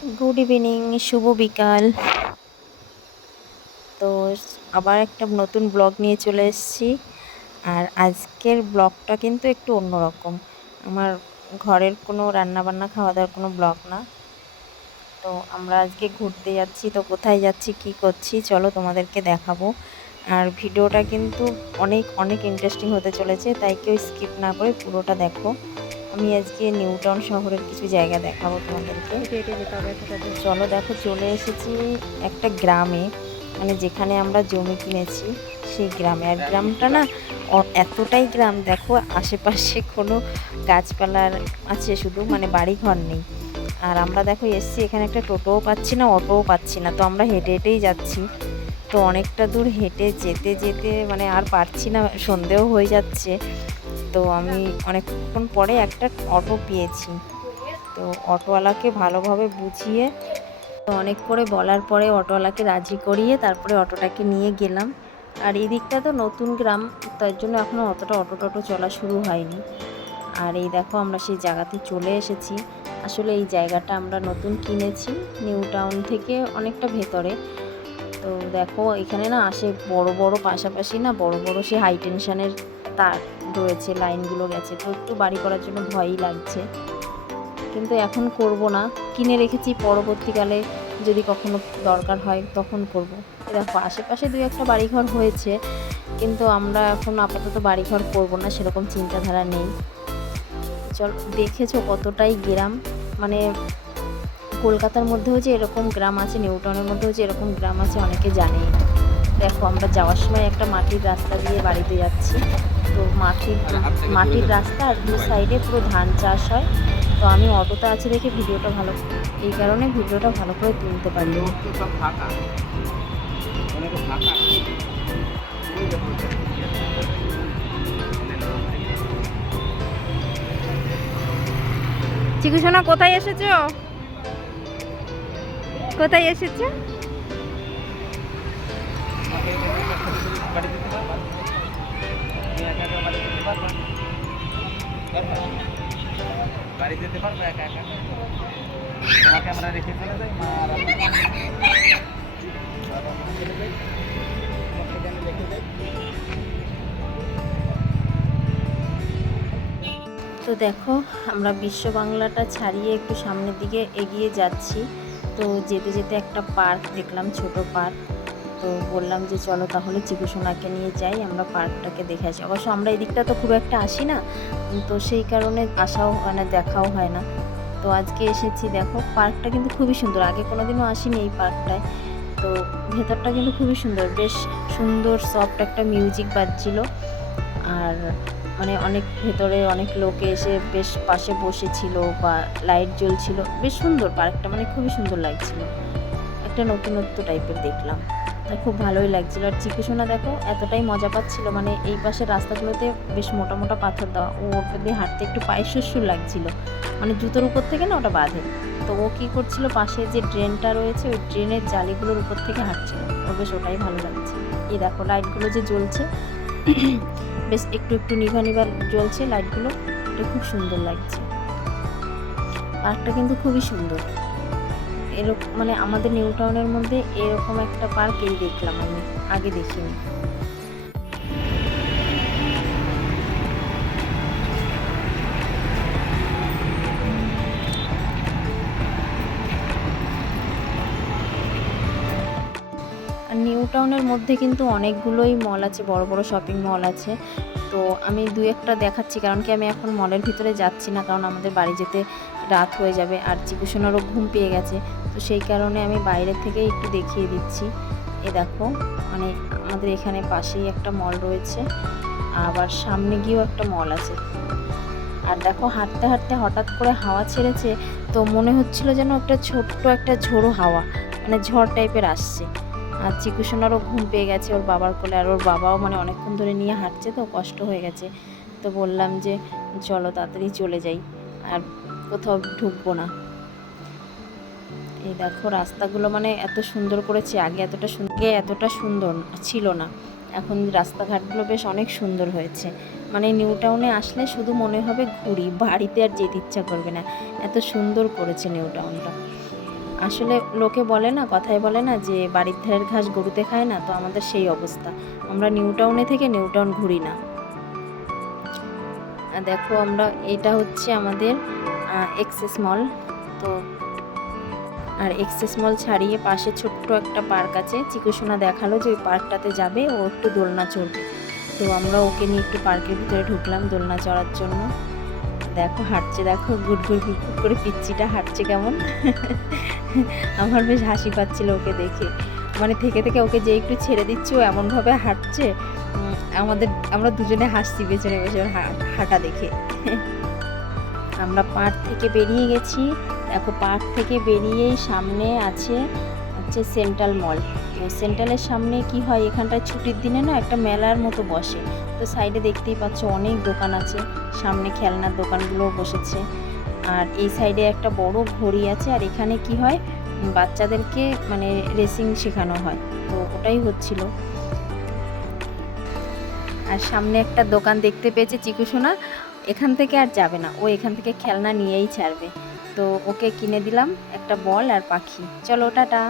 Good evening শুভ বিকাল। তো আবার একটা নতুন ব্লগ নিয়ে চলে এসেছি। আর আজকের ব্লগটা কিন্তু একটু অন্যরকম। আমার ঘরের কোনো রান্নাবান্না খাওয়া দাওয়ার কোনো ব্লগ না। তো আমরা আজকে ঘুরতে যাচ্ছি, তো কোথায় যাচ্ছি, কি করছি, চলো তোমাদেরকে দেখাবো। আর ভিডিওটা কিন্তু অনেক অনেক ইন্টারেস্টিং হতে চলেছে, তাই কেউ স্কিপ না করে পুরোটা দেখো। আমি আজকে নিউ টাউন শহরের কিছু জায়গা দেখাবো তোমাদেরকে। চলো দেখো চলে এসেছি একটা গ্রামে। মানে যেখানে আমরা জমি কিনেছি সেই গ্রামে। আর গ্রামটা না এতটাই গ্রাম দেখো আশেপাশে কোনো গাছপালার আছে শুধু মানে বাড়ি ঘর নেই। আর আমরা দেখো এসছি এখানে একটা টোটোও পাচ্ছি না অটোও পাচ্ছি না। তো আমরা হেঁটে হেঁটেই যাচ্ছি। তো অনেকটা দূর হেঁটে যেতে যেতে মানে আর পারছি না সন্ধেও হয়ে যাচ্ছে। তো আমি অনেকক্ষণ পরে একটা অটো পেয়েছি। তো অটোওয়ালাকে ভালোভাবে বুঝিয়ে, তো অনেক করে বলার পরে অটোওয়ালাকে রাজি করিয়ে তারপরে অটোটাকে নিয়ে গেলাম। আর এই দিকটা তো নতুন গ্রাম, তার জন্য এখনও অতটা অটো টটো চলা শুরু হয়নি। আর এই দেখো আমরা সেই জায়গাতে চলে এসেছি। আসলে এই জায়গাটা আমরা নতুন কিনেছি, নিউ টাউন থেকে অনেকটা ভেতরে। তো দেখো এখানে না আসে বড় বড় পাশাপাশি না বড় বড় সে হাই টেনশনের তার। রয়েছে, লাইনগুলো গেছে, তো একটু বাড়ি করার জন্য ভয়ই লাগছে। কিন্তু এখন করব না। কিনে রেখেছি, পরবর্তীকালে যদি কখনো দরকার হয় তখন করব। দেখো, আশেপাশে দুই একটা বাড়িঘর হয়েছে, কিন্তু আমরা এখন আপাতত বাড়িঘর করব না, সেরকম চিন্তাধারা নেই। চল, দেখেছ কতটাই গ্রাম? মানে কলকাতার মধ্যেও যে এরকম গ্রাম আছে, নিউটাউনের মধ্যেও যে এরকম গ্রাম আছে, অনেকে জানেই দেখো, আমরা যাওয়ার সময় একটা মাটির রাস্তা দিয়ে বাড়িতে যাচ্ছি। তো মাটির মাটির রাস্তা আর দু সাইডে পুরো ধান চাষ হয়। তো আমি অটোতে আছে দেখে ভিডিওটা ভালো এই কারণে ভিডিওটা ভালো করে তুলতে পারি চিকুসোনা কোথায় এসেছ? কোথায় এসেছ? বাড়ি যেতে পারবা একা একা? তোমাকে আমরা রেখে চলে যাই মা আর আমি বাবা মা চলে যাই। রেখে যাই তো দেখো আমরা বিশ্ব বাংলাটা ছাড়িয়ে একটু সামনের দিকে এগিয়ে যাচ্ছি। তো যেতে যেতে একটা পার্ক দেখলাম ছোট পার্ক। তো বললাম যে চলো তাহলে চিকুসোনাকে নিয়ে যাই, আমরা পার্কটাকে দেখে আসি। অবশ্য আমরা এদিকটা তো খুব একটা আসি না তো সেই কারণে আসাও হয় না, দেখাও হয় না। তো আজকে এসেছি, দেখো, পার্কটা কিন্তু খুবই সুন্দর। আগে কোনোদিনও আসিনি এই পার্কটায়। তো ভেতরটা কিন্তু খুবই সুন্দর, বেশ সুন্দর সফট একটা মিউজিক বাজছিল। আর মানে অনেক ভেতরে অনেক লোক এসে বেশ পাশে বসেছিল বা লাইট জ্বলছিল। বেশ সুন্দর পার্কটা মানে খুবই সুন্দর লাগছিল। একটা নতুনত্ব টাইপের দেখলাম। খুব ভালোই লাগছিল। আর চিকুসোনা দেখো, এতটাই মজা পাচ্ছিল। মানে এই পাশের রাস্তাগুলোতে বেশ মোটা মোটা পাথর দেওয়া। ও ওটা দিয়ে হাঁটতে একটু পায়ে সুরসুর লাগছিল। মানে জুতোর উপর থেকে না ওটা বাঁধে। তো ও কী করছিল, পাশে যে ড্রেনটা রয়েছে, ওই ড্রেনের জালিগুলোর উপর থেকে হাঁটছিল। ওর বেশ ওটাই ভালো লাগছে এই দেখো, লাইটগুলো যে জ্বলছে, বেশ একটু একটু নিভা নিভা জ্বলছে লাইটগুলো। এটা খুব সুন্দর লাগছে। পার্কটা কিন্তু খুবই সুন্দর। এরকম মানে আমাদের নিউ টাউনের মধ্যে এরকম একটা পার্ক এই দেখলাম আমি, আগে দেখিনি। নিউ টাউনের মধ্যে কিন্তু অনেকগুলোই মল আছে, বড় বড় শপিং মল আছে। তো আমি দু একটা দেখাচ্ছি, কারণ কি আমি এখন মলের ভিতরে যাচ্ছি না, কারণ আমাদের বাড়ি যেতে রাত হয়ে যাবে আর চিকুসোনারও ঘুম পেয়ে গেছে। তো সেই কারণে আমি বাইরে থেকে একটু দেখিয়ে দিচ্ছি। এ দেখো মানে আমাদের এখানে পাশেই একটা মল রয়েছে, আবার সামনে গিয়েও একটা মল আছে। আর দেখো, হাঁটতে হাঁটতে হঠাৎ করে হাওয়া ছেড়েছে, তো মনে হচ্ছিল যেন একটা ছোট্ট একটা ঝোড়ো হাওয়া মানে ঝড় টাইপের আসছে। আর চিকুসোনারও ঘুম পেয়ে গেছে ওর বাবার কোলে। আর ওর বাবাও মানে অনেকক্ষণ ধরে নিয়ে হাঁটছে তো, কষ্ট হয়ে গেছে। তো বললাম যে, চলো তাড়াতাড়ি চলে যাই, আর কোথাও ঢুকবো না। এই দেখো রাস্তাগুলো মানে এত সুন্দর করেছে, আগে এতটা সুন্দর এতটা সুন্দর ছিল না। এখন রাস্তাঘাটগুলো বেশ অনেক সুন্দর হয়েছে। মানে নিউ টাউনে আসলে শুধু মনে হবে ঘুরি বাড়িতে আর যেতে ইচ্ছা করবে না। এত সুন্দর করেছে নিউ টাউনটা। আসলে লোকে বলে না, কথায় বলে না যে বাড়ির ধারের ঘাস গরুতে খায় না, তো আমাদের সেই অবস্থা। আমরা নিউ টাউনে থেকে নিউ টাউন ঘুরি না। দেখো আমরা, এটা হচ্ছে আমাদের এক্সেস মল তো আর এক্সেস মল ছাড়িয়ে পাশে ছোট্ট একটা পার্ক আছে। চিকুসোনা দেখাল যে ওই পার্কটাতে যাবে, ও একটু দোলনা চড়বে। তো আমরা ওকে নিয়ে একটু পার্কের ভিতরে ঢুকলাম দোলনা চড়ার জন্য। দেখো, হাঁটছে, দেখো গুট গুট করে পিচ্ছিটা হাঁটছে কেমন। আমার বেশ হাসি পাচ্ছিল ওকে দেখে। মানে থেকে থেকে ওকে যে একটু ছেড়ে দিচ্ছি, ও এমনভাবে হাঁটছে আমাদের, আমরা দুজনে হাসছি পেছনে ওর হাঁটা দেখে। আমরা পার্ক থেকে বেরিয়ে গেছি। দেখো, পার্ক থেকে বেরিয়েই সামনে আছে হচ্ছে সেন্ট্রাল মল। তো সেন্ট্রালের সামনে কি হয়, এখানটায় ছুটির দিনে না একটা মেলার মতো বসে। তো সাইডে দেখতেই পাচ্ছ অনেক দোকান আছে। সামনে খেলনার দোকানগুলোও বসেছে। আর এই সাইডে একটা বড় ঘড়ি আছে, আর এখানে কি হয়, বাচ্চাদেরকে মানে রেসিং শেখানো হয়। তো ওটাই হচ্ছিল। আর সামনে একটা দোকান দেখতে পেয়েছে চিকুসোনা এখান থেকে আর যাবে না। ও এখান থেকে খেলনা নিয়েই ছাড়বে। তো ওকে কিনে দিলাম একটা বল আর পাখি। চলো, টাটা।